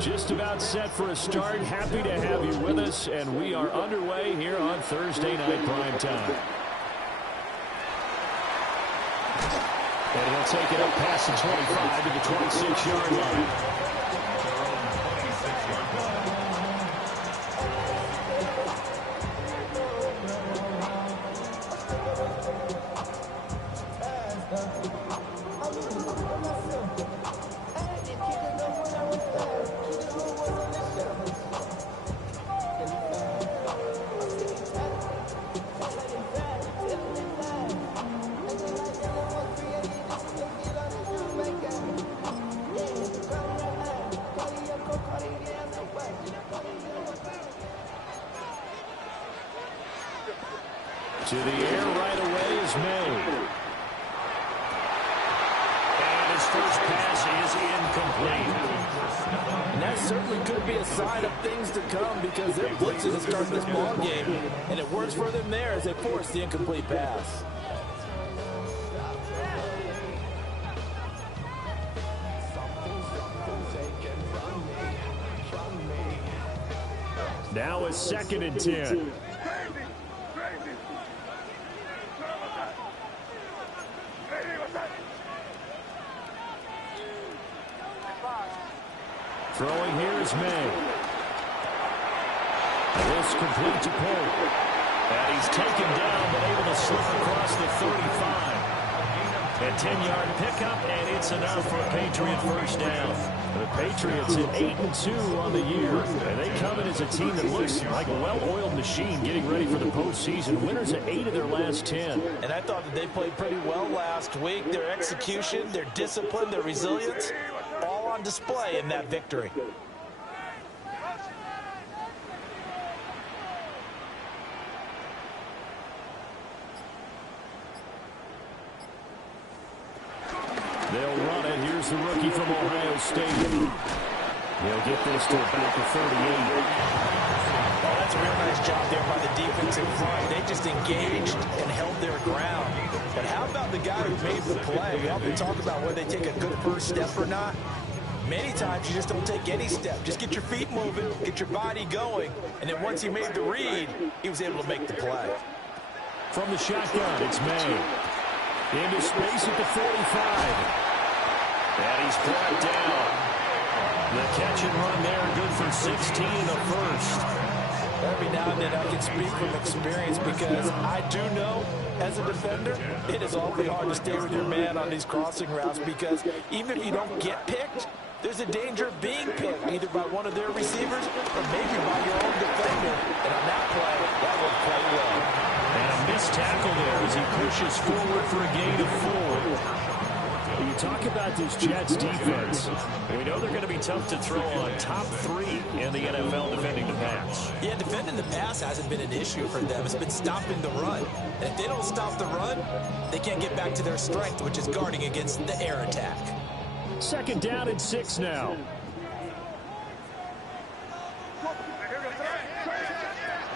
Just about set for a start. Happy to have you with us, and we are underway here on Thursday Night Prime Time. And he'll take it up past the 25 to the 26-yard line. To the air right away is May. And his first pass is incomplete. And that certainly could be a sign of things to come because they're blitzing to start this ball game. And it works for them there as they force the incomplete pass. Now it's 2nd and 10. Throwing here is May. This complete to Polk. And he's taken down, but able to slip across the 35. A 10-yard pickup, and it's enough for a Patriot first down. The Patriots at 8-2 on the year. And they come in as a team that looks like a well-oiled machine getting ready for the postseason. Winners at 8 of their last 10. And I thought that they played pretty well last week. Their execution, their discipline, their resilience, all on display in that victory. They'll run it. Here's the rookie from Ohio State. He'll get this to about the 38. Oh, that's a real nice job there by the defensive front. They just engaged and held their ground. But how about the guy who made the play? We often talk about whether they take a good first step or not. Many times you just don't take any step. Just get your feet moving, get your body going, and then once he made the read, he was able to make the play. From the shotgun, it's May. Into space at the 45. And he's brought down. The catch and run there, good for 16 and a first. Every now and then I can speak from experience because I do know, as a defender, it is awfully hard to stay with your man on these crossing routes because even if you don't get picked, there's a danger of being picked, either by one of their receivers or maybe by your own defender. And on that play, that worked quite well. And a missed tackle there as he pushes forward for a gain of 4. You talk about this Jets defense. We know they're going to be tough to throw on. Top 3 in the NFL defending the pass. Yeah, defending the pass hasn't been an issue for them. It's been stopping the run. And if they don't stop the run, they can't get back to their strength, which is guarding against the air attack. 2nd down and 6 now.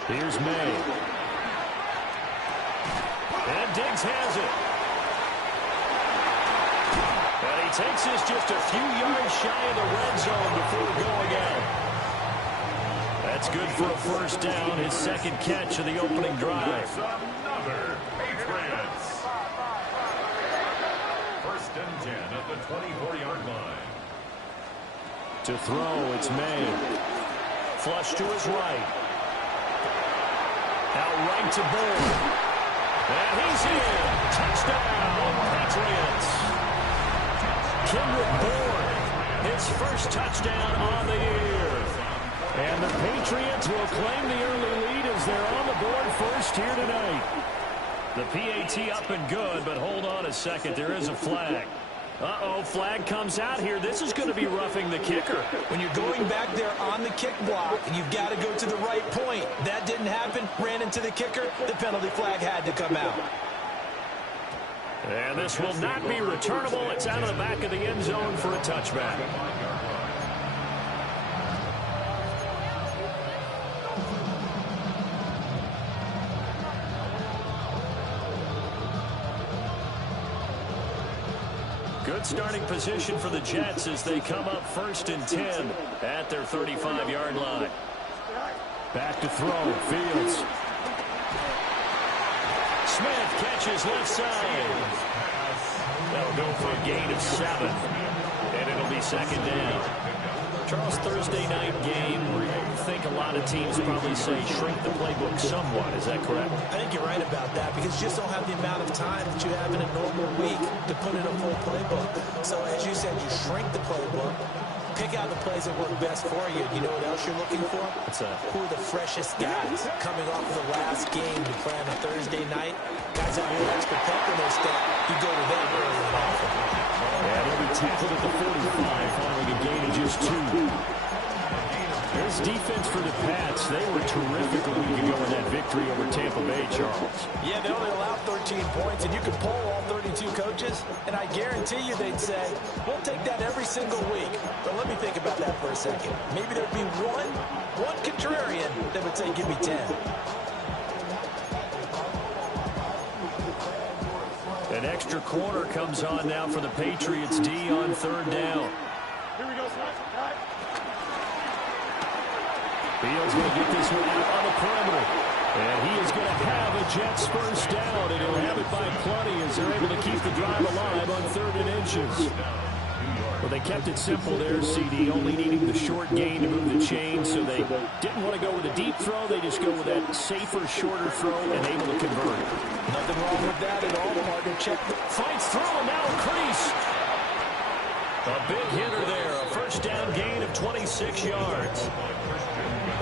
Here's May. And Diggs has it. And he takes this just a few yards shy of the red zone before going out. That's good for a first down, his 2nd catch of the opening drive. Another Patriots. 1st and 10 at the 24-yard line. To throw, it's May. Flush to his right. Out right to Bourne. And he's in. Touchdown, Patriots. Kendrick Bourne, his first touchdown on the year. And the Patriots will claim the early lead as they're on the board first here tonight. The PAT up and good, but hold on a second. There is a flag. Uh-oh, flag comes out here. This is going to be roughing the kicker. When you're going back there on the kick block, you've got to go to the right point. That didn't happen. Ran into the kicker. The penalty flag had to come out. And this will not be returnable. It's out of the back of the end zone for a touchback. Good starting position for the Jets as they come up 1st and 10 at their 35-yard line. Back to throw. Fields. Smith catches left side. That'll go for a gain of 7. And it'll be 2nd down. Charles, Thursday night game, I think a lot of teams probably say shrink the playbook somewhat. Is that correct? I think you're right about that because you just don't have the amount of time that you have in a normal week to put in a full playbook. So as you said, you shrink the playbook, pick out the plays that work best for you. You know what else you're looking for? Who are the freshest guys coming off of the last game to play on a Thursday night? Guys that have a little extra pep in their step, you go to them early and often. And he'll be tackled at the 45 following a gain of just 2. There's defense for the Pats. They were terrific a week ago in that victory over Tampa Bay, Charles. Yeah, they only allowed 13 points, and you could poll all 32 coaches, and I guarantee you they'd say, we'll take that every single week. But let me think about that for a second. Maybe there'd be one contrarian that would say, give me 10. An extra corner comes on now for the Patriots D on 3rd down. Here we go, Fields going to get this one out on the perimeter. And he is going to have a Jets first down, and he'll have it by plenty as they're able to keep the drive alive on 3rd and inches. Well, they kept it simple there, CD, only needing the short gain to move the chain, so they didn't want to go with a deep throw. They just go with that safer, shorter throw and able to convert. Nothing wrong with that at all, partner. Check. Finds through, and now Crease. A big hitter there, a first down gain of 26 yards.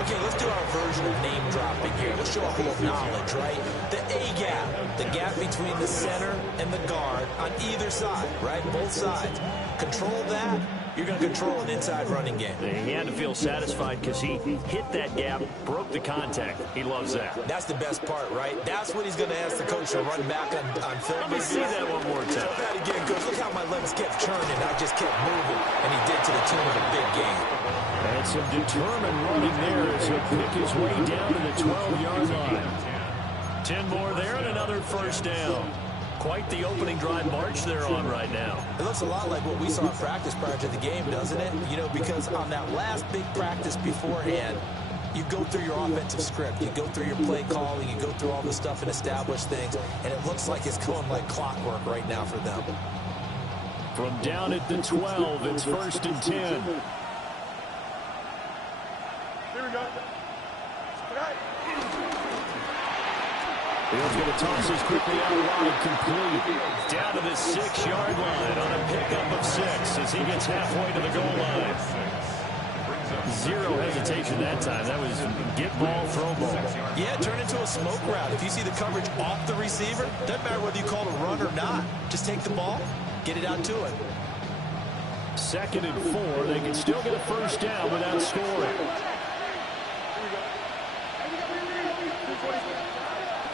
Okay, let's do our version of name dropping here. Let's show a little knowledge, right? The A-gap, the gap between the center and the guard on either side, right? Both sides. Control that, you're going to control an inside running game. He had to feel satisfied because he hit that gap, broke the contact. He loves that. That's the best part, right? That's what he's going to ask the coach to run back on film. Let me see that one more time. Try that again, coach. Look how my legs kept churning. I just kept moving, and he did to the tune of a big game. And some determined running there as he'll pick his way down to the 12-yard line. 10 more there and another first down. Quite the opening drive march they're on right now. It looks a lot like what we saw in practice prior to the game, doesn't it? You know, because on that last big practice beforehand, you go through your offensive script, you go through your play calling, you go through all the stuff and establish things, and it looks like it's going like clockwork right now for them. From down at the 12, it's 1st and 10. Here we go. Fields going to toss this quickly out wide, complete. Down to the 6-yard line on a pickup of 6 as he gets halfway to the goal line. Zero hesitation that time. That was get ball, throw ball. Yeah, turn into a smoke route. If you see the coverage off the receiver, doesn't matter whether you call it a run or not. Just take the ball, get it out to him. 2nd and 4. They can still get a first down without scoring.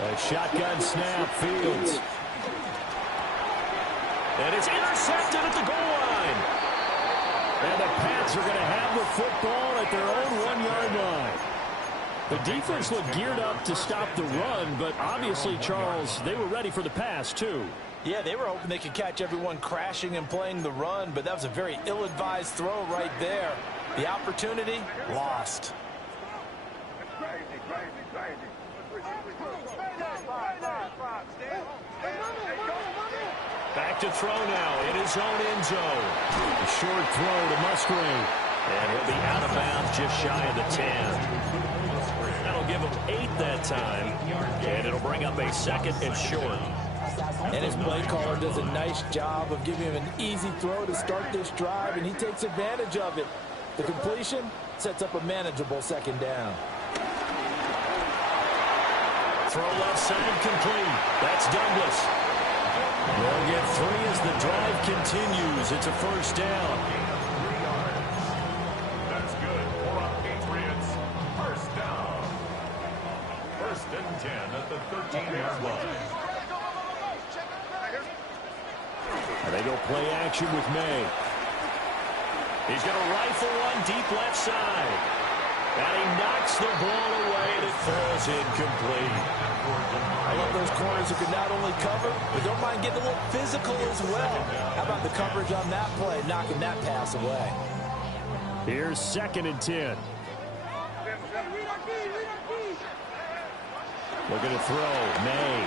A shotgun snap, Fields. And it's intercepted at the goal line. And the Pats are going to have the football at their own 1-yard line. The defense looked geared up to stop the run, but obviously, Charles, they were ready for the pass, too. Yeah, they were hoping they could catch everyone crashing and playing the run, but that was a very ill-advised throw right there. The opportunity, lost. Back to throw now in his own end zone. A short throw to Musgrave. And he'll be out of bounds just shy of the 10. That'll give him 8 that time. And it'll bring up a 2nd and short. And his play caller does a nice job of giving him an easy throw to start this drive, and he takes advantage of it. The completion sets up a manageable 2nd down. Throw left side complete. That's Douglas. They'll get 3 as the drive continues. It's a first down. That's good for our Patriots. First down. 1st and 10 at the 13-yard line. And they go play action with May. He's going to rifle one deep left side. And he knocks the ball away, and it falls incomplete. I love those corners who can not only cover, but don't mind getting a little physical as well. How about the coverage on that play, knocking that pass away? Here's 2nd and 10. Looking to throw. May.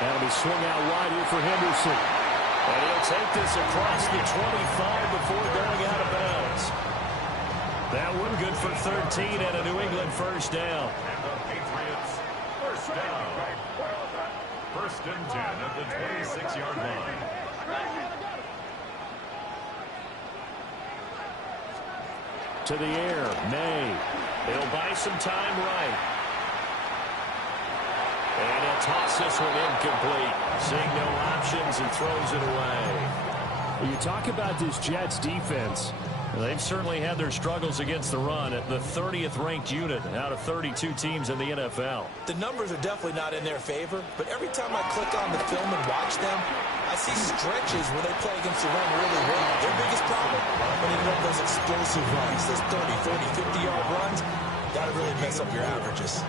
That'll be swung out wide here for Henderson. And he'll take this across the 25 before going out of bounds. That one good for 13 and a New England first down. And the Patriots first down. 1st and 10 at the 26-yard line. To the air. May. He'll buy some time right. And he'll toss this one incomplete. Seeing no options and throws it away. You talk about this Jets defense. They've certainly had their struggles against the run at the 30th ranked unit out of 32 teams in the NFL. The numbers are definitely not in their favor, but every time I click on the film and watch them, I see stretches where they play against the run really well. Their biggest problem, when they run those explosive runs, those 30, 40, 50-yard runs, got to really mess up your averages.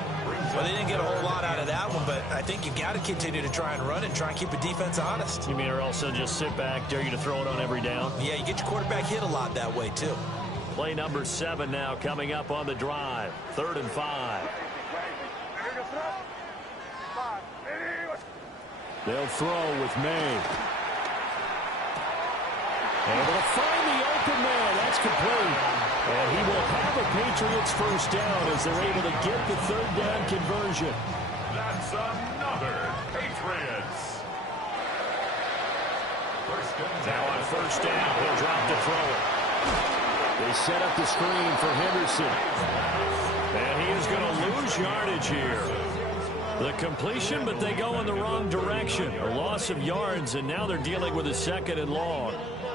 Well, they didn't get a whole lot out of that one, but I think you've got to continue to try and run and try and keep the defense honest. You mean or else they'll just sit back, dare you to throw it on every down? Yeah, you get your quarterback hit a lot that way, too. Play number 7 now coming up on the drive. 3rd and 5. They'll throw with May. Able to find the open man. That's complete. And he will have a Patriots first down as they're able to get the 3rd down conversion. That's another Patriots. First and 10. Now on first down, he'll drop to throw it. They set up the screen for Henderson. And he is going to lose yardage here. The completion, but they go in the wrong direction. A loss of yards, and now they're dealing with a 2nd and long.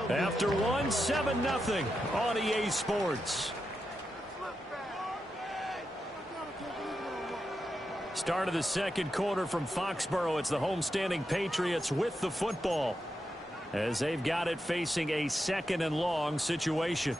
After 7-0 on EA Sports. Start of the 2nd quarter from Foxborough. It's the homestanding Patriots with the football, as they've got it facing a 2nd and long situation.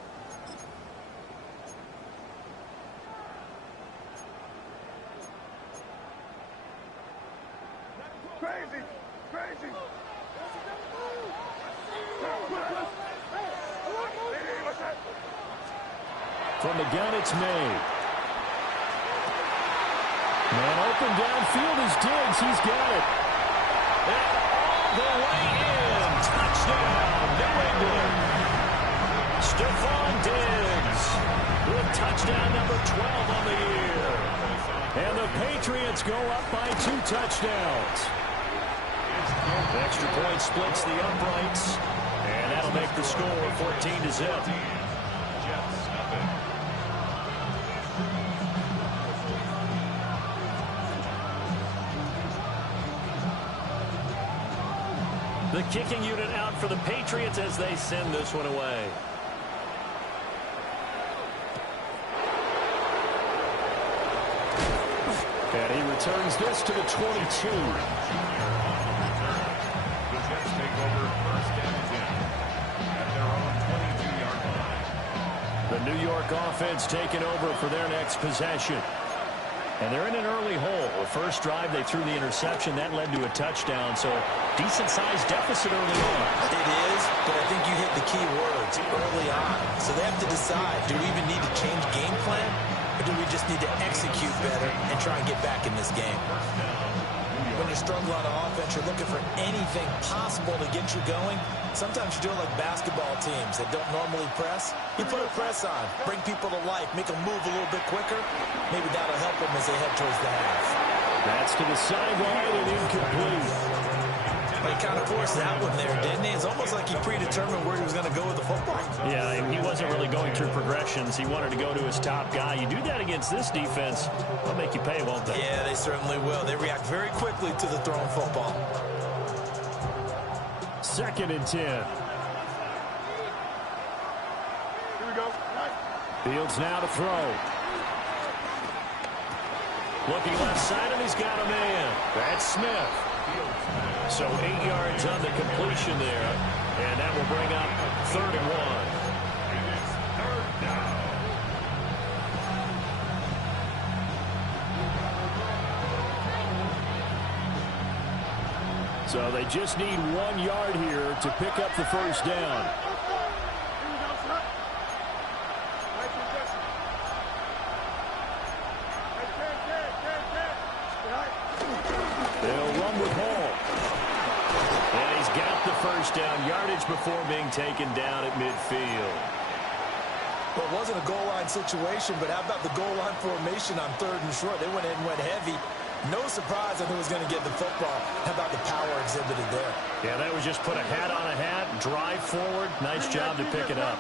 From the gun, it's May. Man open downfield is Diggs. He's got it. And all the way in. Touchdown, New England. Stephon Diggs with touchdown number 12 on the year. And the Patriots go up by 2 touchdowns. The extra point splits the uprights. And that'll make the score 14-0. The kicking unit out for the Patriots as they send this one away. And he returns this to the 22. The Jets take over 1st and 10 at their own 22-yard line. The New York offense taking over for their next possession. And they're in an early hole. The first drive, they threw the interception. That led to a touchdown. So decent-sized deficit early on. It is, but I think you hit the key words early on. So they have to decide, do we even need to change game plan? Or do we just need to execute better and try and get back in this game? When you struggle on offense, you're looking for anything possible to get you going. Sometimes you do it like basketball teams that don't normally press. You put a press on, bring people to life, make them move a little bit quicker. Maybe that'll help them as they head towards the half. That's to the sideline and incomplete. But he kind of forced that one there, didn't he? It's almost like he predetermined where he was going to go with the football. Yeah, he wasn't really going through progressions. He wanted to go to his top guy. You do that against this defense, they'll make you pay, won't they? Yeah, they certainly will. They react very quickly to the thrown football. 2nd and 10. Here we go. Fields now to throw. Looking left side, and he's got a man. That's Smith. So 8 yards on the completion there. And that will bring up 3rd and 1. So they just need 1 yard here to pick up the first down. They'll run with Hall. And he's got the first down yardage before being taken down at midfield. Well, it wasn't a goal line situation, but how about the goal line formation on 3rd and short? They went in and went heavy. No surprise that he was going to get the football. How about the power exhibited there? Yeah, that was just put a hat on a hat, drive forward. Nice job to pick it up.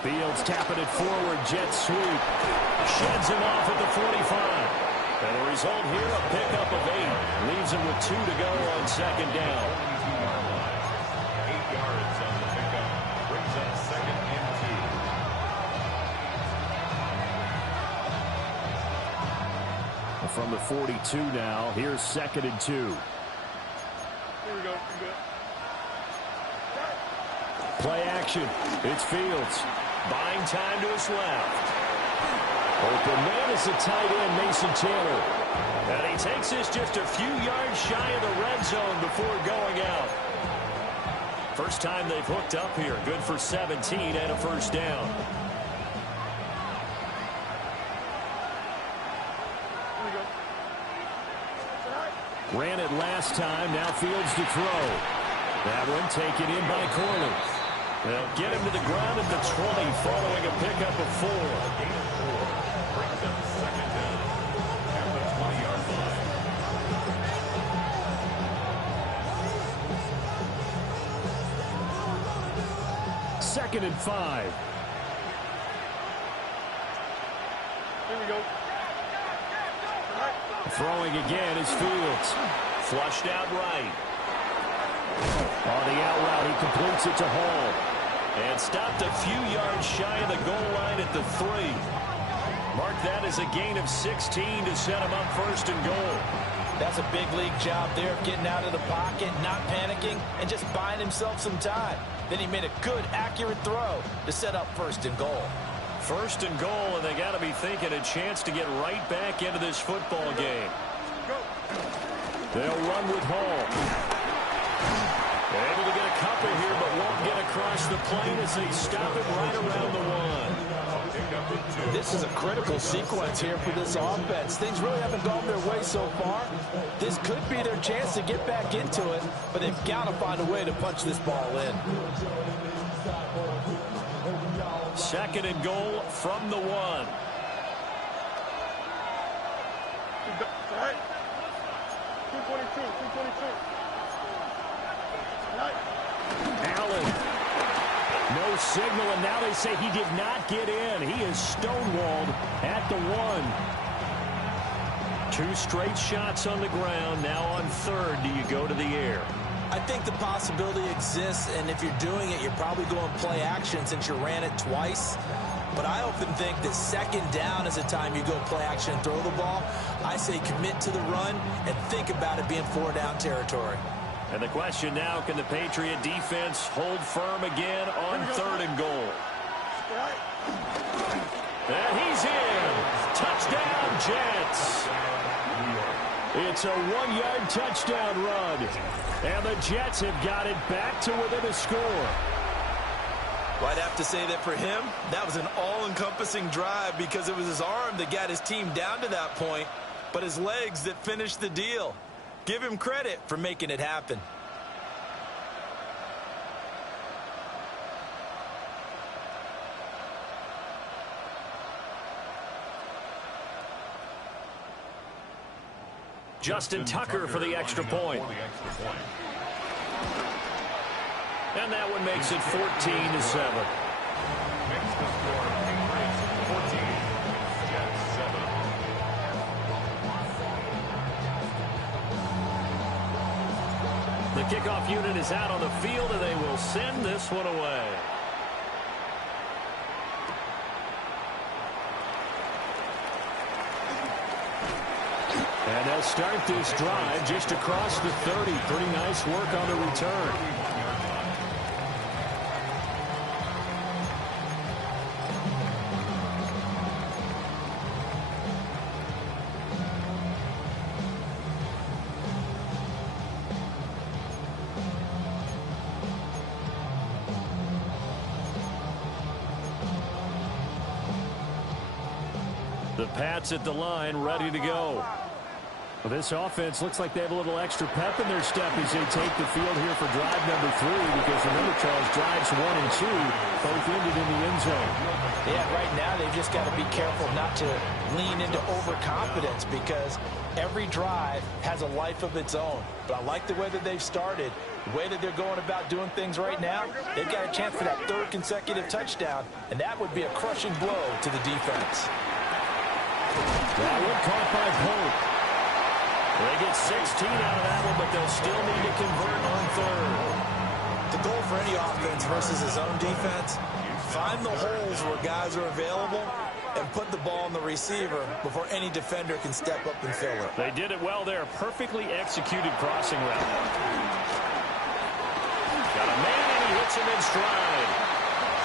Fields tapping it forward, jet sweep. Sheds him off at the 45. And the result here, a pickup of 8. Leaves him with 2 to go on 2nd down. 8 yards on the pickup. Brings up 2nd and 2. From the 42 now, here's 2nd and 2. Here we go. Play action. It's Fields. Buying time to his left. Open man is the tight end, Mason Taylor. And he takes this just a few yards shy of the red zone before going out. First time they've hooked up here. Good for 17 and a first down. Ran it last time. Now Fields to throw. That one taken in by Corley. They'll get him to the ground at the 20 following a pickup of 4. Brings up 2nd down at the 20-yard line. 2nd and 5. Here we go. Throwing again is Fields. Flushed out right. On the out route, he completes it to Hall. And stopped a few yards shy of the goal line at the 3. Mark that as a gain of 16 to set him up 1st and goal. That's a big league job there of getting out of the pocket, not panicking, and just buying himself some time. Then he made a good, accurate throw to set up 1st and goal. 1st and goal, and they got to be thinking a chance to get right back into this football game. They'll run with Hall. They're able to get a couple here, but won't get across the plane as they stop it right around the 1. This is a critical sequence here for this offense. Things really haven't gone their way so far. This could be their chance to get back into it, but they've got to find a way to punch this ball in. 2nd and goal from the 1. All right. 222. Allen. No signal, and now they say he did not get in. He is stonewalled at the 1. 2 straight shots on the ground. Now on 3rd, do you go to the air? I think the possibility exists, and if you're doing it, you're probably going play action since you ran it twice. But I often think that 2nd down is a time you go play action and throw the ball. I say commit to the run and think about it being 4-down territory. And the question now, can the Patriot defense hold firm again on 3rd and goal? And he's in. Touchdown, Jets. It's a 1-yard touchdown run. And the Jets have got it back to within a score. Well, I'd have to say that for him, that was an all-encompassing drive because it was his arm that got his team down to that point, but his legs that finished the deal. Give him credit for making it happen. Justin Tucker for the extra point. And that one makes it 14-7. Makes the score Patriots 14, Jets 7. The kickoff unit is out on the field, and they will send this one away. And they'll start this drive just across the 30. Pretty nice work on the return. The Pats at the line, ready to go. Well, this offense looks like they have a little extra pep in their step as they take the field here for drive number 3, because remember, Charles, drives 1 and 2 both ended in the end zone. Yeah, right now they've just got to be careful not to lean into overconfidence, because every drive has a life of its own. But I like the way that they've started, the way that they're going about doing things right now. They've got a chance for that 3rd consecutive touchdown, and that would be a crushing blow to the defense. That one caught by Pope. They get 16 out of that one, but they'll still need to convert on 3rd. The goal for any offense versus his own defense, find the holes where guys are available and put the ball on the receiver before any defender can step up and fill it. They did it well there. Perfectly executed crossing route. Got a man, and he hits him in stride.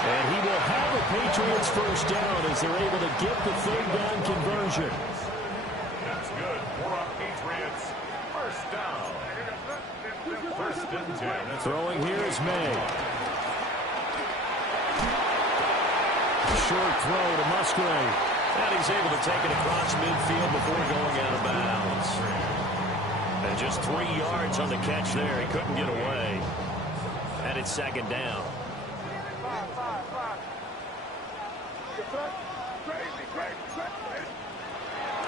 And he will have the Patriots first down as they're able to get the 3rd down conversion. That's good for our Patriots. First down. 1st and 10. Throwing here is May. Short throw to Musgrave. And he's able to take it across midfield before going out of bounds. And just 3 yards on the catch there. He couldn't get away. And it's 2nd down.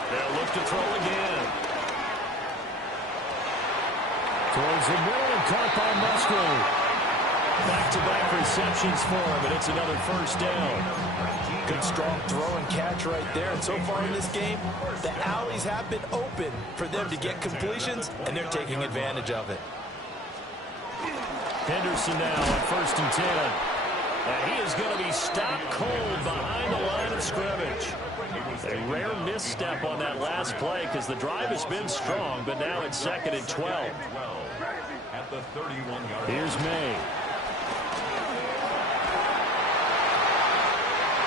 They'll look to throw again. Towards the middle and caught by Musgrave. Back-to-back receptions for him, and it's another 1st down. Good strong throw and catch right there. And so far in this game, the alleys have been open for them to get completions, and they're taking advantage of it. Henderson now on 1st and 10. And he is going to be stopped cold behind the line of scrimmage. A rare misstep on that last play because the drive has been strong, but now it's 2nd and 12. At the 31-yard. Here's May.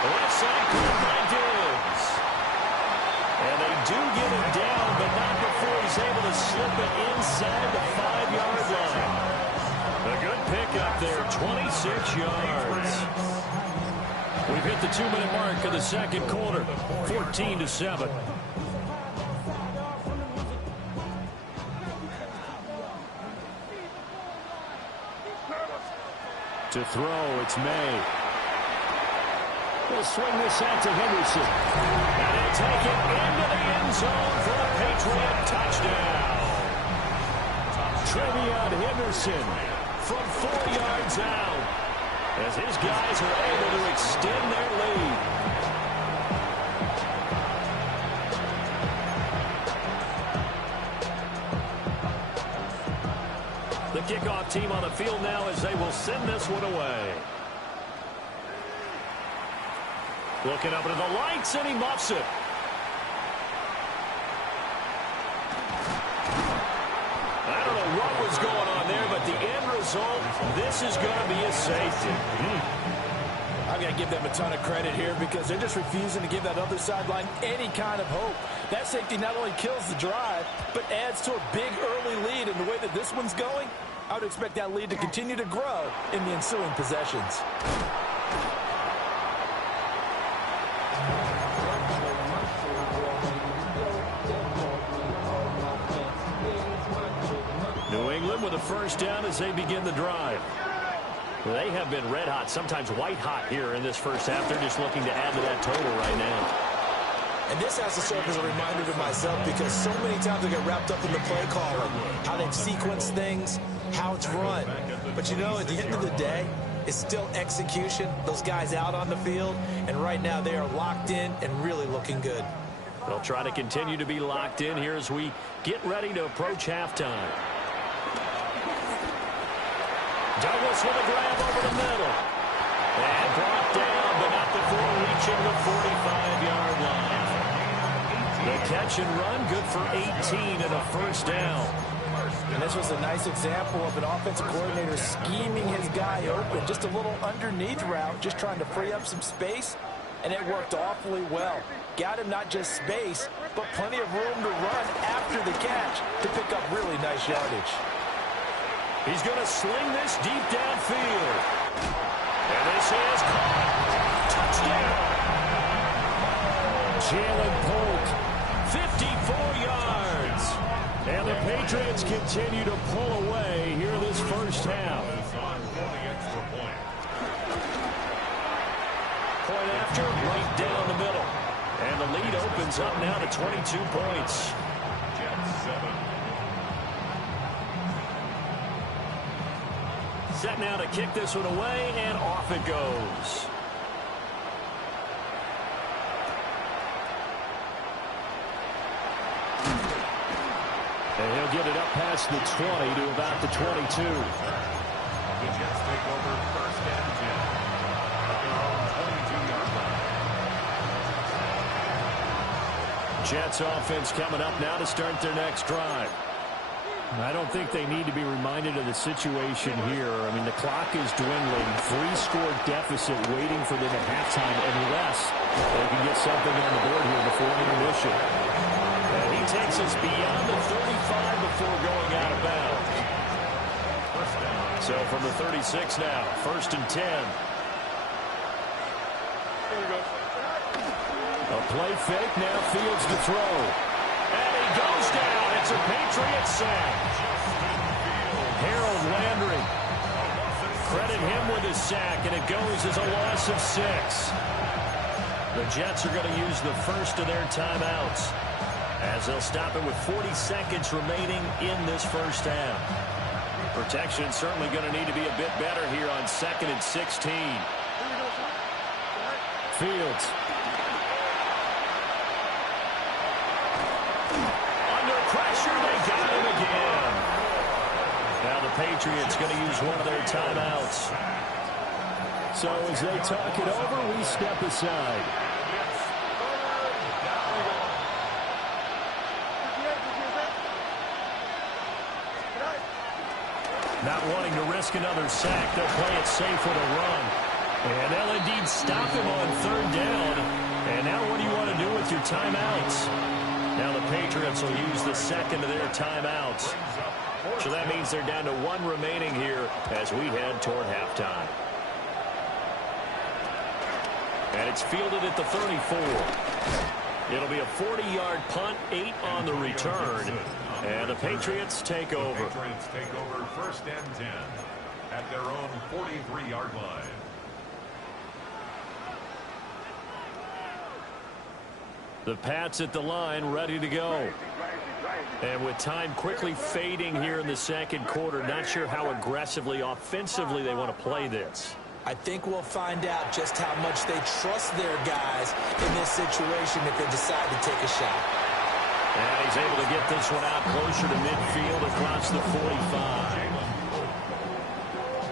Left side cleared by Diggs. And they do get him down, but not before he's able to slip it inside the 5-yard line. A good pickup there, 26 yards. We've hit the 2-minute mark of the 2nd quarter, 14-7. To throw, it's May. He'll swing this out to Henderson. And he'll take it into the end zone for a Patriot touchdown. Trevion Henderson from 4 yards out, as his guys are able to extend their lead. The kickoff team on the field now as they will send this one away. Looking up into the lights, and he muffs it. I don't know what was going on there, but the end result, this is going to be a safety. I've got to give them a ton of credit here because they're just refusing to give that other sideline any kind of hope. That safety not only kills the drive, but adds to a big early lead. And the way that this one's going, I would expect that lead to continue to grow in the ensuing possessions. New England with a 1st down as they begin the drive. They have been red hot, sometimes white hot here in this 1st half. They're just looking to add to that total right now. And this has to serve as a reminder to myself because so many times I get wrapped up in the play calling, how they've sequenced things, how it's run. But you know, at the end of the day, it's still execution. Those guys out on the field, and right now they are locked in and really looking good. They'll try to continue to be locked in here as we get ready to approach halftime. Douglas with a grab over the middle. And brought down, but not before reaching the 45-yard line. The catch and run, good for 18 and a 1st down. And this was a nice example of an offensive coordinator scheming his guy open. Just a little underneath route, just trying to free up some space, and it worked awfully well. Got him not just space, but plenty of room to run after the catch to pick up really nice yardage. He's going to sling this deep downfield. And this is caught. Touchdown. Jalen Polk, 54 yards. And the Patriots continue to pull away here this first half. Point after, right down the middle. And the lead opens up now to 22 points. Set now to kick this one away, and off it goes. And he'll get it up past the 20 to about the 22. The Jets take over first and 10 at their own 22-yard line. Jets offense coming up now to start their next drive. I don't think they need to be reminded of the situation here. I mean, the clock is dwindling. 3-score deficit waiting for them at halftime unless they can get something on the board here before intermission. And he takes us beyond the 35 before going out of bounds. So from the 36 now, first and 10. Here we go. A play fake, now Fields to throw. And he goes down. It's a Patriot sack. Harold Landry. Credit him with his sack, and it goes as a loss of 6. The Jets are going to use the first of their timeouts, as they'll stop it with 40 seconds remaining in this first half. Protection certainly going to need to be a bit better here on 2nd and 16. Fields. Under pressure, they got him again. Now the Patriots going to use one of their timeouts. So as they talk it over, we step aside. Not wanting to risk another sack, they'll play it safe with a run. And they'll indeed stop him on 3rd down. And now what do you want to do with your timeouts? Now the Patriots will use the second of their timeouts. So that means they're down to 1 remaining here as we head toward halftime. And it's fielded at the 34. It'll be a 40-yard punt, 8 on the return. And the Patriots take over. The Patriots take over first and 10 at their own 43-yard line. The Pats at the line, ready to go. And with time quickly fading here in the second quarter, not sure how aggressively, offensively they want to play this. I think we'll find out just how much they trust their guys in this situation if they decide to take a shot. And he's able to get this one out closer to midfield across the 45.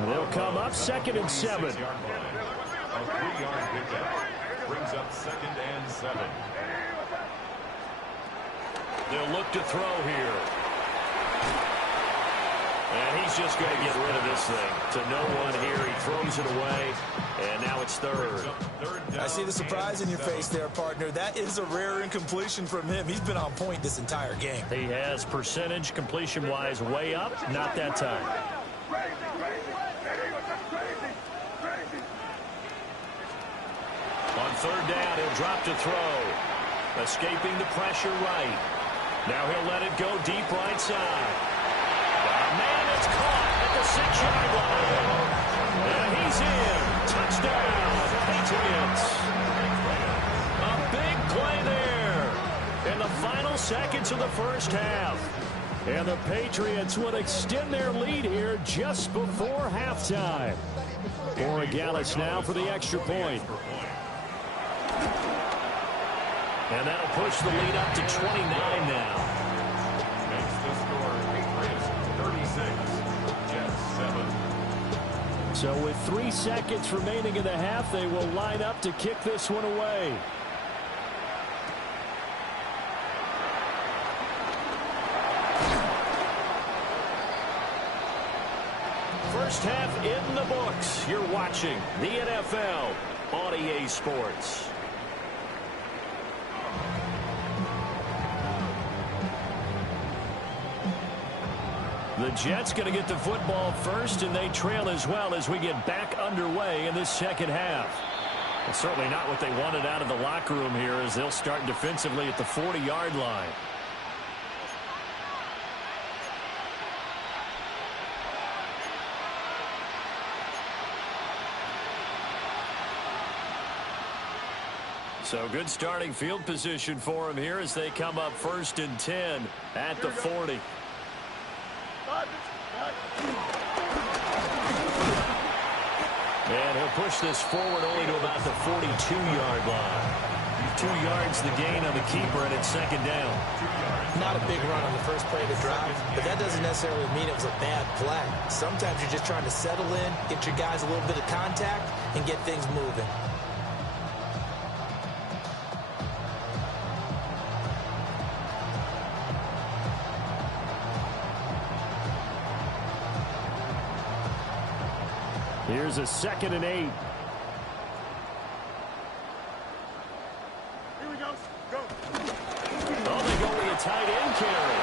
They'll come up 2nd and 7. A 3-yard pickup brings up 2nd and 7. They'll look to throw here. And he's just going to get rid of this thing to no one here. He throws it away, and now it's 3rd. I see the surprise in your face there, partner. That is a rare incompletion from him. He's been on point this entire game. He has percentage completion-wise way up, not that time. On 3rd down, he'll drop to throw. Escaping the pressure right. Now he'll let it go deep right side. Man, it's caught at the 6-yard line. And he's in. Touchdown, Patriots. A big play there in the final seconds of the first half. And the Patriots would extend their lead here just before halftime. Borregales now for the extra point. And that'll push the lead up to 29 now. Makes the score Patriots 36, Jets 7. So with 3 seconds remaining in the half, they will line up to kick this one away. First half in the books. You're watching the NFL on EA Sports. The Jets going to get the football first, and they trail as well as we get back underway in this second half. Well, certainly not what they wanted out of the locker room here as they'll start defensively at the 40-yard line. So good starting field position for him here as they come up 1st and 10 at the 40. And he'll push this forward only to about the 42-yard line. 2 yards the gain on the keeper, and it's 2nd down. Not a big run on the first play of the drive, but that doesn't necessarily mean it was a bad play. Sometimes you're just trying to settle in, get your guys a little bit of contact, and get things moving. Here's a 2nd and 8. Here we go. Go. Oh, they go with a tight end carry.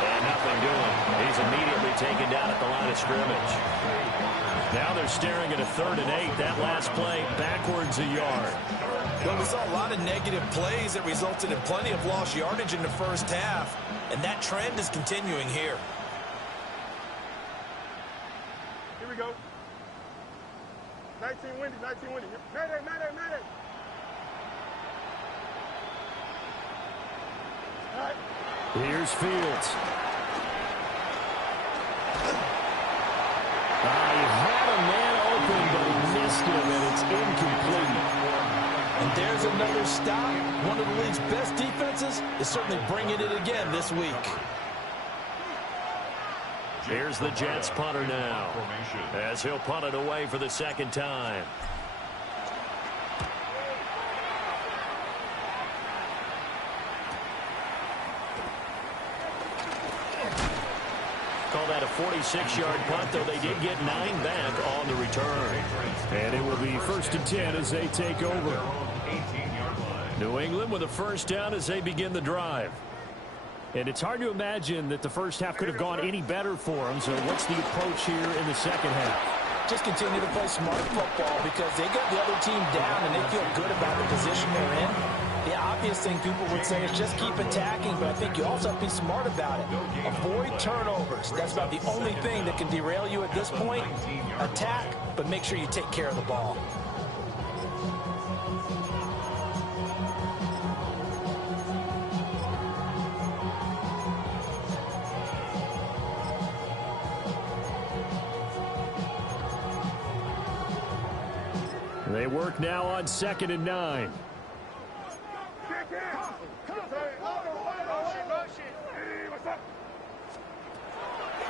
And nothing doing. He's immediately taken down at the line of scrimmage. Now they're staring at a 3rd and 8. That last play backwards a yard. Well, we saw a lot of negative plays that resulted in plenty of lost yardage in the first half, and that trend is continuing here. Here we go. 19 windy, 19 windy. Mayday, mayday, mayday. All right. Here's Fields. He had a man open, but he missed him, and it's incomplete. And there's another stop. One of the league's best defenses is certainly bringing it again this week. Here's the Jets punter now, as he'll punt it away for the 2nd time. Call that a 46-yard punt, though they did get 9 back on the return. And it will be 1st and 10 as they take over. New England with a 1st down as they begin the drive. And it's hard to imagine that the first half could have gone any better for them. So what's the approach here in the 2nd half? Just continue to play smart football because they got the other team down and they feel good about the position they're in. The obvious thing people would say is just keep attacking, but I think you also have to be smart about it. Avoid turnovers. That's about the only thing that can derail you at this point. Attack, but make sure you take care of the ball. They work now on 2nd and 9.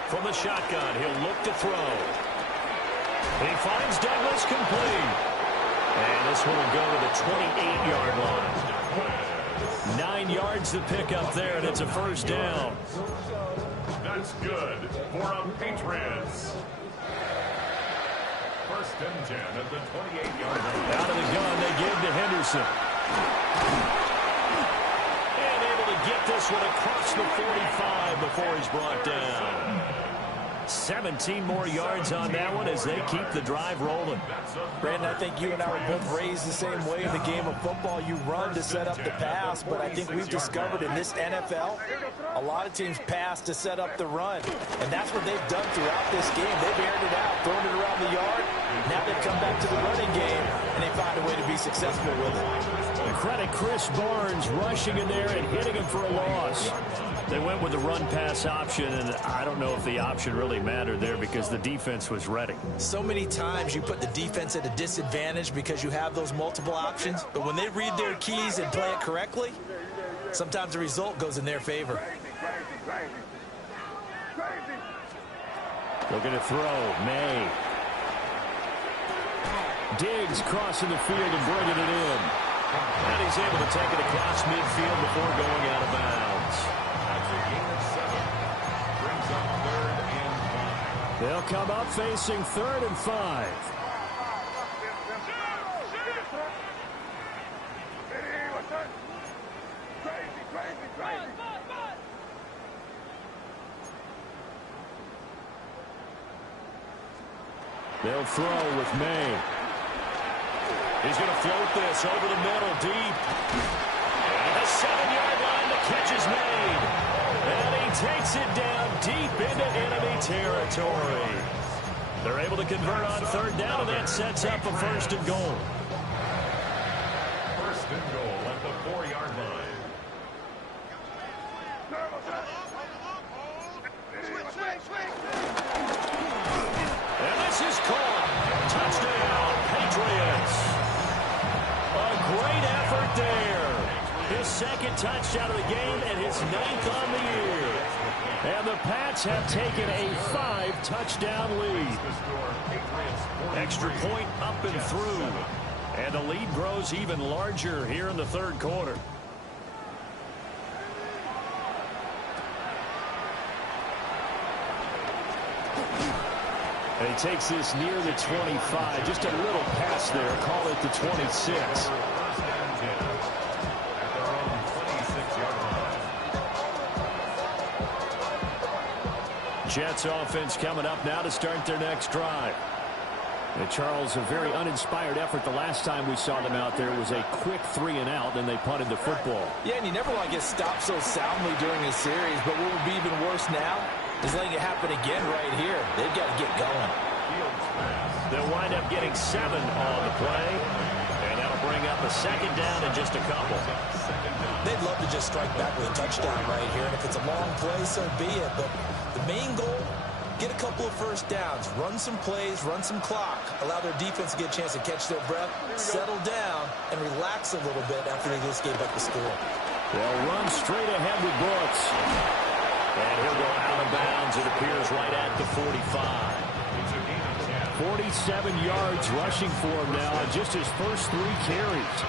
From the shotgun, he'll look to throw. He finds Douglas complete. And this one will go to the 28-yard line. 9 yards to pick up there, and it's a 1st down. That's good for a Patriots. 1st and 10 at the 28-yard line. Out of the gun, they give to Henderson. And able to get this one across the 45 before he's brought down. 17 more yards on that one as they keep the drive rolling. Brandon, I think you and I were both raised the same way in the game of football. You run to set up the pass, but I think we've discovered in this NFL, a lot of teams pass to set up the run. And that's what they've done throughout this game. They've aired it out, thrown it around the yard. Now they've come back to the running game, and they find a way to be successful with it. Credit Chris Barnes rushing in there and hitting him for a loss. They went with the run-pass option, and I don't know if the option really mattered there because the defense was ready. So many times you put the defense at a disadvantage because you have those multiple options, but when they read their keys and play it correctly, sometimes the result goes in their favor. Looking to throw, May. Diggs crossing the field and bringing it in. And he's able to take it across midfield before going out of bounds. That's a gain of 7. Brings up 3rd and 5. They'll come up facing 3rd and 5. They'll throw with May. He's going to float this over the middle, deep. And the 7-yard line, the catch is made. And he takes it down deep into enemy territory. They're able to convert on third down, and that sets up a first and goal. First and goal at the 4-yard line. And this is caught. Touchdown, Patriots. A great effort there. His second touchdown of the game and his 9th on the year. And the Pats have taken a 5-touchdown lead. Extra point up and through. And the lead grows even larger here in the third quarter. And he takes this near the 25. Just a little pass there. Call it the 26. Jets offense coming up now to start their next drive. And Charles, a very uninspired effort. The last time we saw them out there was a quick 3-and-out, and they punted the football. Yeah, and you never want to get stopped so soundly during a series, but what would be even worse now is letting it happen again right here. They've got to get going. They'll wind up getting 7 on the play, and that'll bring up a second down in just a couple. They'd love to just strike back with a touchdown right here, and if it's a long play, so be it. But the main goal, get a couple of first downs, run some plays, run some clock, allow their defense to get a chance to catch their breath, settle down, and relax a little bit after they just gave up the score. They'll run straight ahead with Brooks. And he'll go out of bounds, it appears, right at the 45. 47 yards rushing for him now on just his first 3 carries.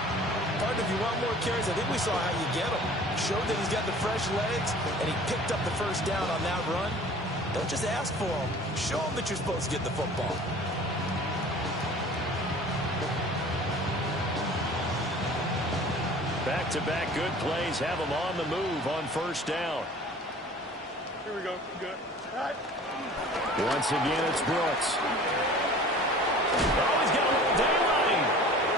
Partner, if you want more carries, I think we saw how you get them. Showed that he's got the fresh legs, and he picked up the first down on that run. Don't just ask for them. Show them that you're supposed to get the football. Back-to-back good plays have him on the move on first down. Here we go. Good. All right. Once again, it's Brooks. Oh, he's got a little daylight.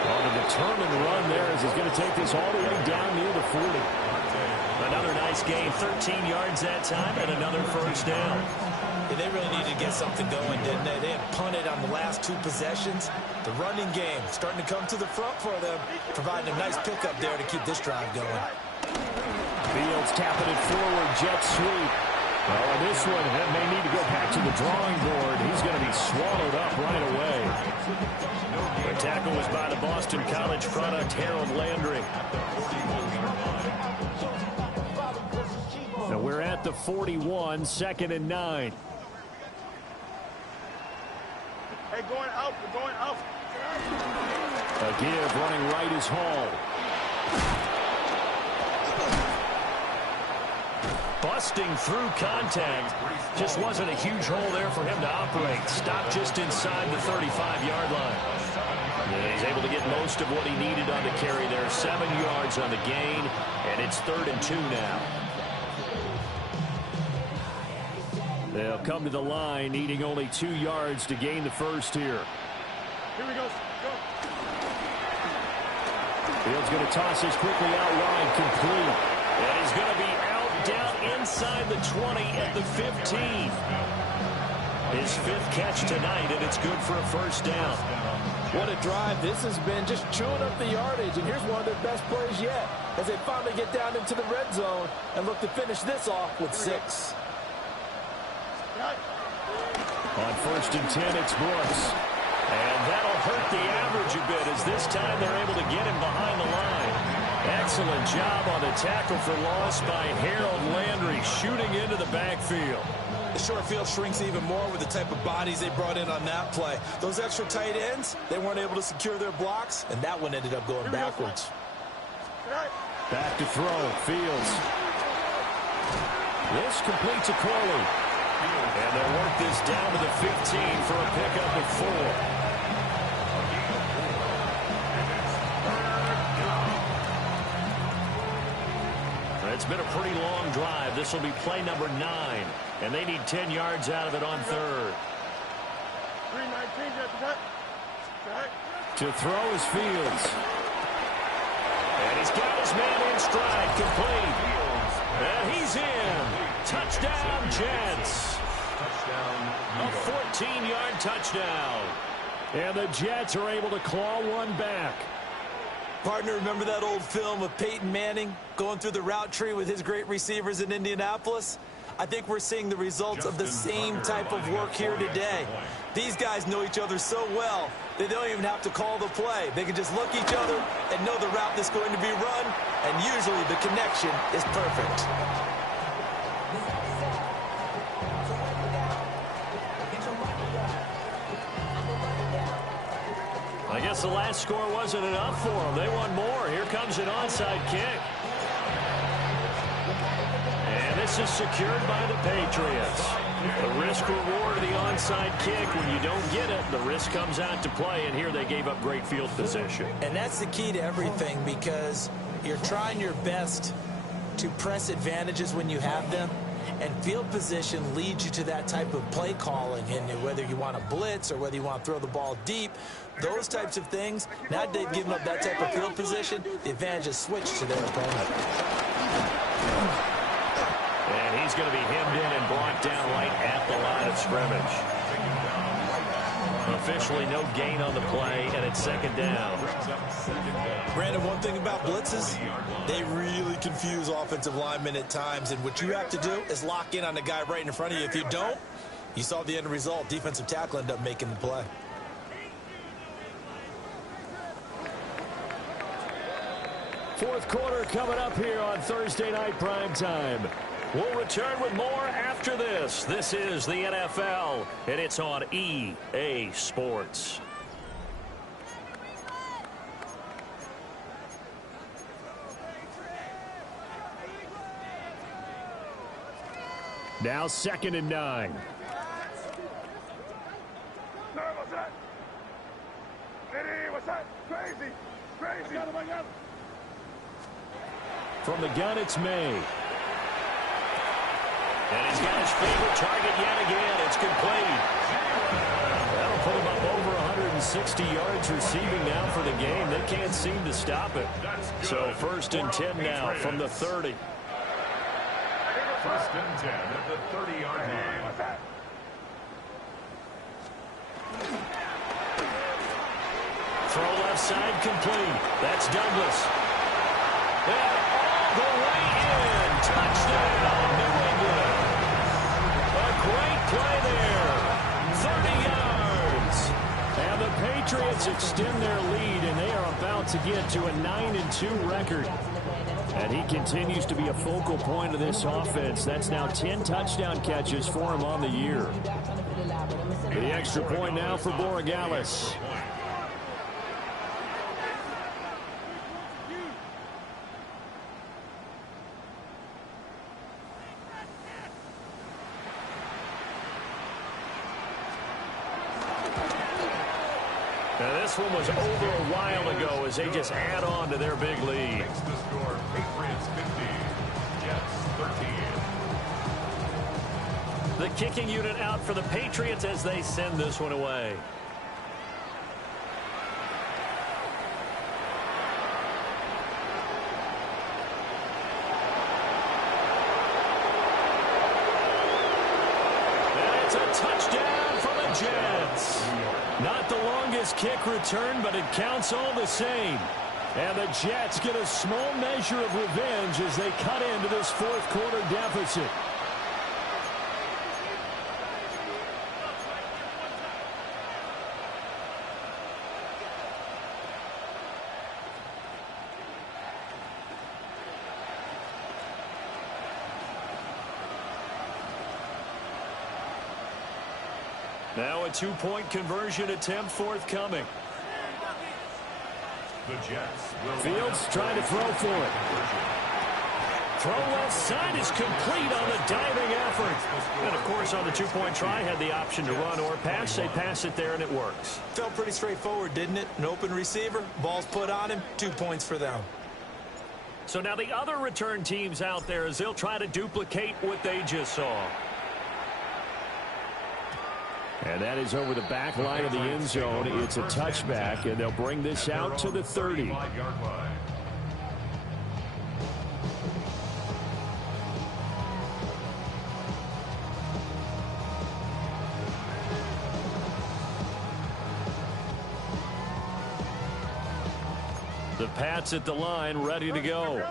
On a determined run there as he's going to take this all the way down near the 40. Another nice gain, 13 yards that time, and another first down. Yeah, they really needed to get something going, didn't they? They had punted on the last 2 possessions. The running game starting to come to the front for them, providing a nice pickup there to keep this drive going. Fields tapping it forward, jet sweep. Well, this one may need to go back to the drawing board. He's going to be swallowed up right away. The tackle was by the Boston College product, Harold Landry. So we're at the 41, 2nd and 9. Hey, going out. We're going out. A give running right is Hall. Busting through contact. Just wasn't a huge hole there for him to operate. Stopped just inside the 35-yard line. And he's able to get most of what he needed on the carry there. 7 yards on the gain, and it's 3rd and 2 now. They'll come to the line, needing only 2 yards to gain the first here. Here we go. Go. Fields going to toss this quickly out wide, complete. And he's going to be out down inside the 20 at the 15. His 5th catch tonight, and it's good for a first down. What a drive this has been, just chewing up the yardage. And here's one of their best plays yet as they finally get down into the red zone and look to finish this off with 6. On 1st and 10, it's Brooks. And that'll hurt the average a bit as this time they're able to get him behind the line. Excellent job on the tackle for loss by Harold Landry, shooting into the backfield. The short field shrinks even more with the type of bodies they brought in on that play. Those extra tight ends, they weren't able to secure their blocks, and that one ended up going backwards. Back to throw, Fields. This completes a Corley. And they'll work this down to the 15 for a pickup of 4. It's been a pretty long drive. This will be play number 9. And they need 10 yards out of it on 3rd. 3:19 at the back. To throw is Fields. And he's got his man in stride, complete. And he's in. Touchdown, Jets. A 14-yard touchdown. And the Jets are able to claw one back. Partner, remember that old film of Peyton Manning going through the route tree with his great receivers in Indianapolis? I think we're seeing the results of the same type of work here today. These guys know each other so well, they don't even have to call the play. They can just look each other and know the route that's going to be run, and usually the connection is perfect. I guess the last score wasn't enough for them. They want more. Here comes an onside kick. And this is secured by the Patriots. The risk reward of the onside kick. When you don't get it, the risk comes out to play, and here they gave up great field position. And that's the key to everything, because you're trying your best to press advantages when you have them, and field position leads you to that type of play calling. And whether you want to blitz or whether you want to throw the ball deep, those types of things, now they've given up that type of field position, the advantage is switched to their opponent. And he's going to be hemmed in and brought down right at the line of scrimmage. Officially no gain on the play, and it's second down. Brandon, one thing about blitzes, they really confuse offensive linemen at times, and what you have to do is lock in on the guy right in front of you. If you don't, you saw the end result. Defensive tackle ended up making the play. Fourth quarter coming up here on Thursday Night Primetime. We'll return with more after this. This is the NFL, and it's on EA Sports. Now 2nd and 9. What's that? Eddie, what's that? Crazy. Crazy. From the gun, it's May. And he's got his favorite target yet again. It's complete. That'll put him up over 160 yards receiving now for the game. They can't seem to stop it. So 1st and 10 now from the 30. 1st and 10 at the 30-yard line. Throw left side complete. That's Douglas. And all the way in. Touchdown, New England. A great play there. 30 yards. And the Patriots extend their lead, and they are about to get to a 9-2 record. And he continues to be a focal point of this offense. That's now 10 touchdown catches for him on the year. The extra point now for Borregales. Now this one was over a while ago as they just add on to their big lead. Makes the score Patriots 15, Jets 13. The kicking unit out for the Patriots as they send this one away. And it's a touchdown for the Jets. Not the longest kick return, but it counts all the same. And the Jets get a small measure of revenge as they cut into this fourth quarter deficit. Now a two-point conversion attempt forthcoming. The Jets will Fields trying to throw for it. Throw left side is complete on the diving effort. And, of course, on the two-point try, had the option to run or pass. They pass it there, and it works. Felt pretty straightforward, didn't it? An open receiver, ball's put on him, 2 points for them. So now the other return teams out there as they'll try to duplicate what they just saw. And that is over the back line of the end zone. It's a touchback, and they'll bring this out to the 30. The Pats at the line, ready to go.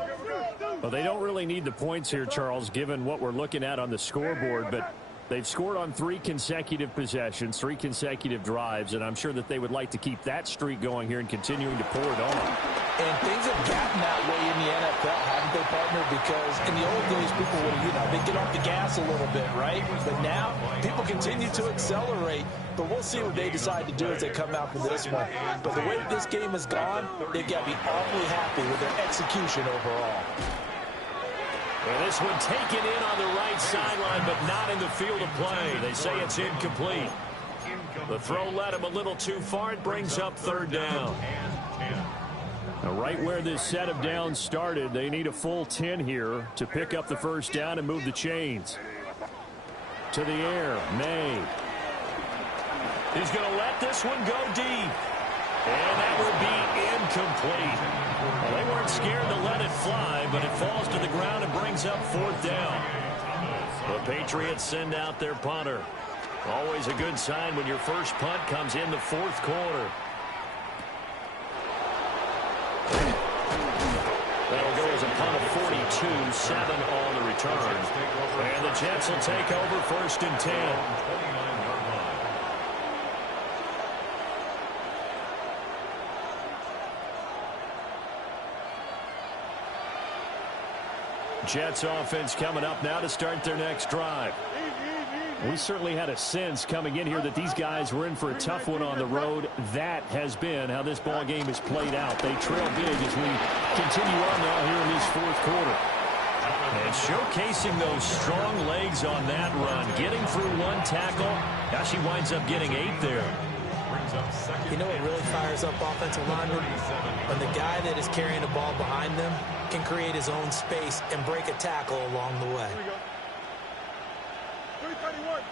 Well, they don't really need the points here, Charles, given what we're looking at on the scoreboard, but they've scored on 3 consecutive possessions, 3 consecutive drives, and I'm sure that they would like to keep that streak going here and continuing to pour it on. And things have gotten that way in the NFL, haven't they, partner? Because in the old days, people would, they get off the gas a little bit, right? But now, people continue to accelerate. But we'll see what they decide to do as they come out for this one. But the way that this game has gone, they've got to be awfully happy with their execution overall. Well, this one taken in on the right sideline, but not in the field of play. They say it's incomplete. The throw led him a little too far. It brings up 3rd down. Now, right where this set of downs started, they need a full 10 here to pick up the 1st down and move the chains. To the air, May. He's going to let this one go deep. And that will be incomplete. Well, they weren't scared to let it fly, but it falls to the ground and brings up 4th down. The Patriots send out their punter. Always a good sign when your first punt comes in the 4th quarter. That'll go as a punt of 42, 7 on the return. And the Jets will take over 1st and 10. Jets offense coming up now to start their next drive. We certainly had a sense coming in here that these guys were in for a tough one on the road. That has been how this ball game has played out. They trail big as we continue on now here in this 4th quarter. And showcasing those strong legs on that run. Getting through 1 tackle. Now she winds up getting 8 there. You know what really fires up offensive linemen? When the guy that is carrying the ball behind them can create his own space and break a tackle along the way. 321.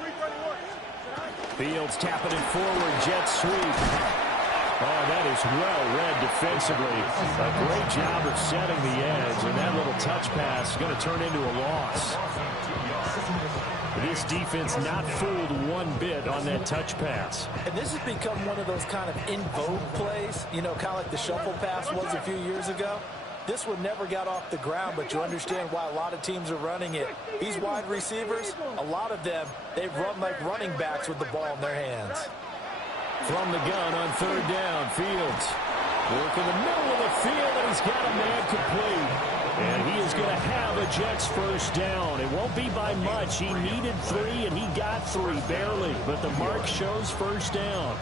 Fields tapping it forward. Jet sweep. Oh, that is well read defensively. A great job of setting the edge, and that little touch pass is going to turn into a loss. This defense not fooled one bit on that touch pass. And this has become one of those kind of in vogue plays, kind of like the shuffle pass was a few years ago. This one never got off the ground, but you understand why a lot of teams are running it. These wide receivers, a lot of them, they run like running backs with the ball in their hands. From the gun on 3rd down, Fields. Work in the middle of the field, and he's got a man complete. And he is going to have a Jets 1st down. It won't be by much. He needed 3, and he got 3, barely. But the mark shows 1st down.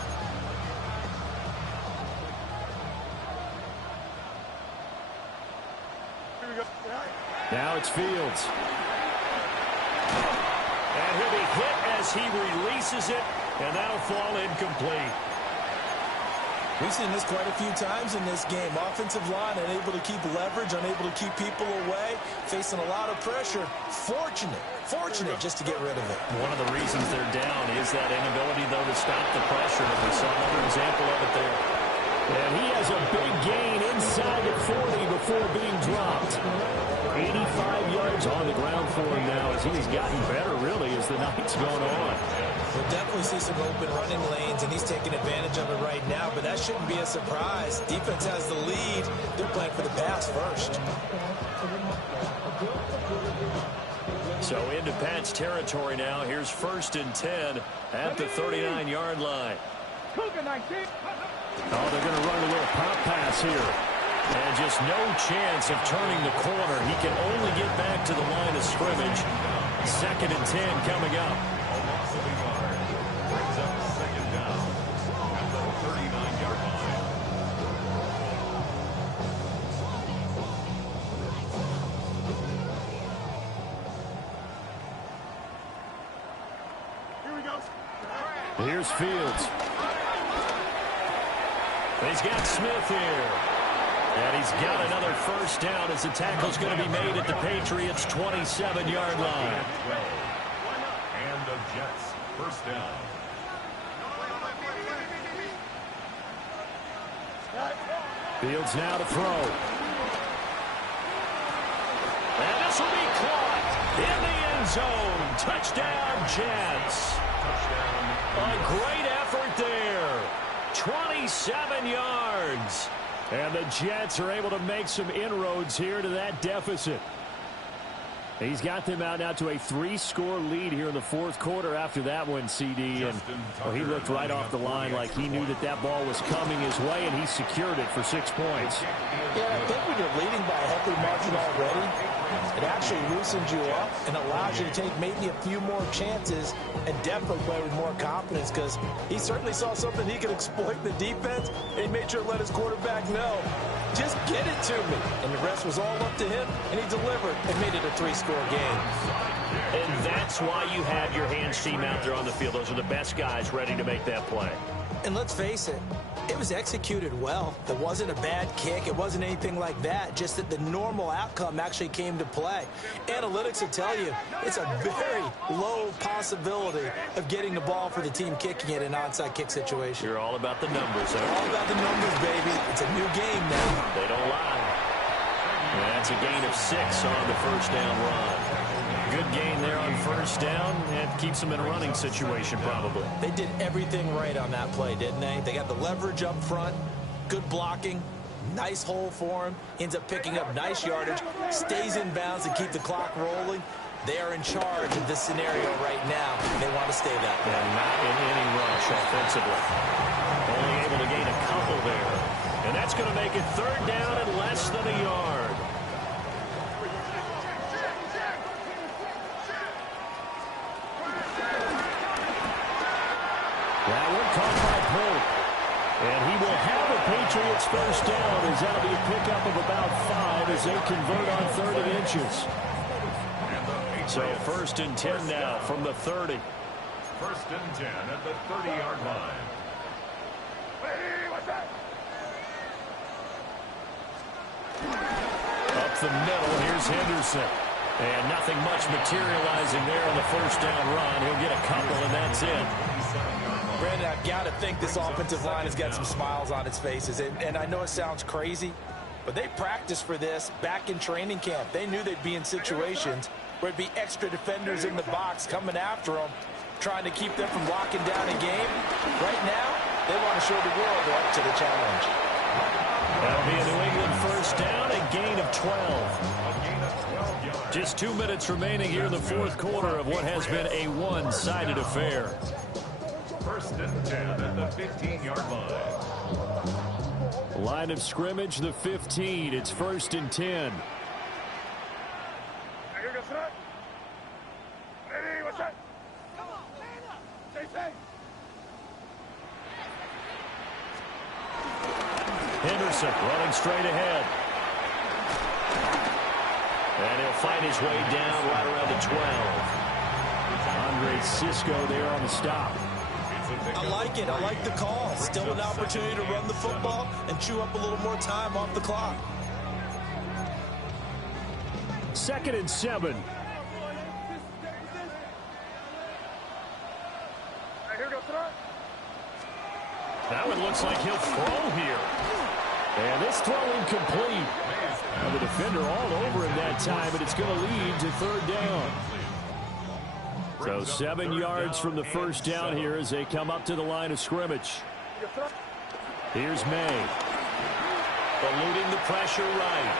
Now it's Fields. And he'll be hit as he releases it, and that'll fall incomplete. We've seen this quite a few times in this game. Offensive line unable to keep leverage, unable to keep people away, facing a lot of pressure. Fortunate just to get rid of it. One of the reasons they're down is that inability, though, to stop the pressure. We saw another example of it there. And he has a big gain inside the 40 before being dropped. 85 yards on the ground for him now as he's gotten better, really, as the night's gone on. We'll definitely see some open running lanes, and he's taking advantage of it right now, but that shouldn't be a surprise. Defense has the lead. They're playing for the pass first. So into Pats territory now. Here's 1st and 10 at the 39-yard line. Oh, they're going to run a little pop pass here. And just no chance of turning the corner. He can only get back to the line of scrimmage. 2nd and 10 coming up. Brings up 2nd down at the 39-yard line. Here we go. Here's Fields. He's got Smith here. And he's got another 1st down as the tackle's going to be made at the Patriots' 27-yard line. And the Jets 1st down. Fields now to throw. And this will be caught in the end zone. Touchdown, Jets. A great effort there. 27 yards. And the Jets are able to make some inroads here to that deficit. He's got them out now to a 3-score lead here in the fourth quarter after that one, CD. And he looked right off the line like he knew that that ball was coming his way, and he secured it for 6 points. Yeah, I think when you're leading by a healthy margin already, it actually loosens you up and allows you to take maybe a few more chances and definitely play with more confidence, because he certainly saw something he could exploit in the defense, and he made sure to let his quarterback know, just get it to me. And the rest was all up to him, and he delivered and made it a 3-score game. And that's why you have your hands team out there on the field. Those are the best guys ready to make that play. And let's face it, it was executed well. It wasn't a bad kick. It wasn't anything like that. Just that the normal outcome actually came to play. Analytics will tell you it's a very low possibility of getting the ball for the team kicking it in an onside kick situation. You're all about the numbers. All about the numbers, baby. It's a new game now. They don't lie. And that's a gain of 6 on the first down run. Good gain there on first down, and keeps them in a running situation probably. They did everything right on that play, didn't they? They got the leverage up front, good blocking, nice hole for him, ends up picking up nice yardage, stays in bounds to keep the clock rolling. They are in charge of this scenario right now. They want to stay that way. And not in any rush offensively. Only able to gain a couple there. And that's going to make it third down and less than a yard. That one caught by Polk. And he will have a Patriots first down, as that'll be a pickup of about 5 as they convert on 3rd and inches. So 1st and 10 now from the 30. 1st and 10 at the 30-yard line. Up the middle, here's Henderson. And nothing much materializing there on the first down run. He'll get a couple, and that's it. Brandon, I've got to think this offensive line has got some smiles on its faces. And I know it sounds crazy, but they practiced for this back in training camp. They knew they'd be in situations where it'd be extra defenders in the box coming after them, trying to keep them from locking down a game. Right now, they want to show the world they're up to the challenge. That'll be a New England first down, a gain of 12. Just 2 minutes remaining here in the fourth quarter of what has been a one-sided affair. 1st and 10 at the 15-yard line. Line of scrimmage, the 15. It's 1st and 10. Henderson running straight ahead. And he'll find his way down right around the 12. Andre Cisco there on the stop. I like it. I like the call. Still an opportunity to run the football and chew up a little more time off the clock. 2nd and 7. That one looks like he'll throw here. And this throw incomplete. And the defender all over him that time, but it's going to lead to 3rd down. So 7 yards from the first down here as they come up to the line of scrimmage. Here's May. Eluding the pressure right.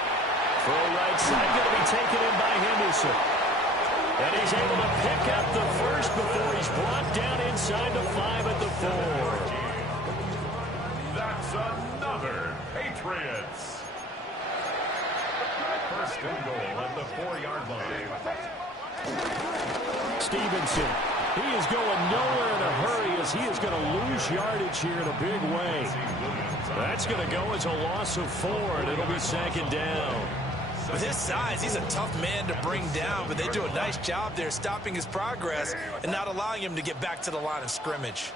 Throw right side, going to be taken in by Henderson. And he's able to pick up the first before he's brought down inside the 5 at the 4. That's another Patriots. 1st and goal at the 4-yard line. Stevenson, he is going nowhere in a hurry as he is going to lose yardage here in a big way. That's going to go as a loss of 4, and it'll be 2nd down. With his size, he's a tough man to bring down, but they do a nice job there stopping his progress and not allowing him to get back to the line of scrimmage.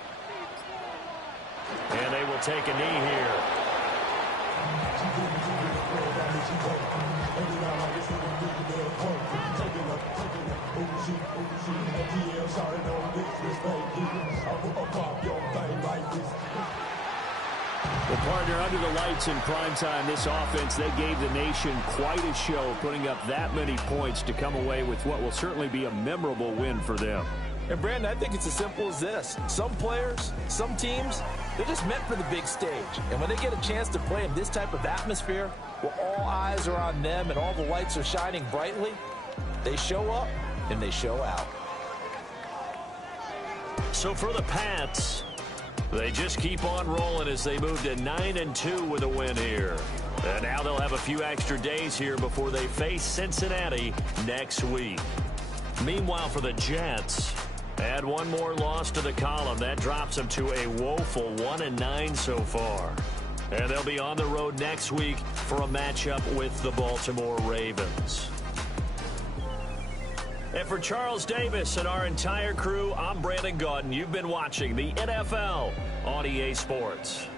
And they will take a knee here. Well, partner, under the lights in primetime, this offense, they gave the nation quite a show, putting up that many points to come away with what will certainly be a memorable win for them. And, Brandon, I think it's as simple as this. Some players, some teams, they're just meant for the big stage. And when they get a chance to play in this type of atmosphere, where all eyes are on them and all the lights are shining brightly, they show up and they show out. So for the Pats, they just keep on rolling as they move to 9-2 with a win here. And now they'll have a few extra days here before they face Cincinnati next week. Meanwhile, for the Jets, add one more loss to the column. That drops them to a woeful 1-9 so far. And they'll be on the road next week for a matchup with the Baltimore Ravens. And for Charles Davis and our entire crew, I'm Brandon Gaudin. You've been watching the NFL on EA Sports.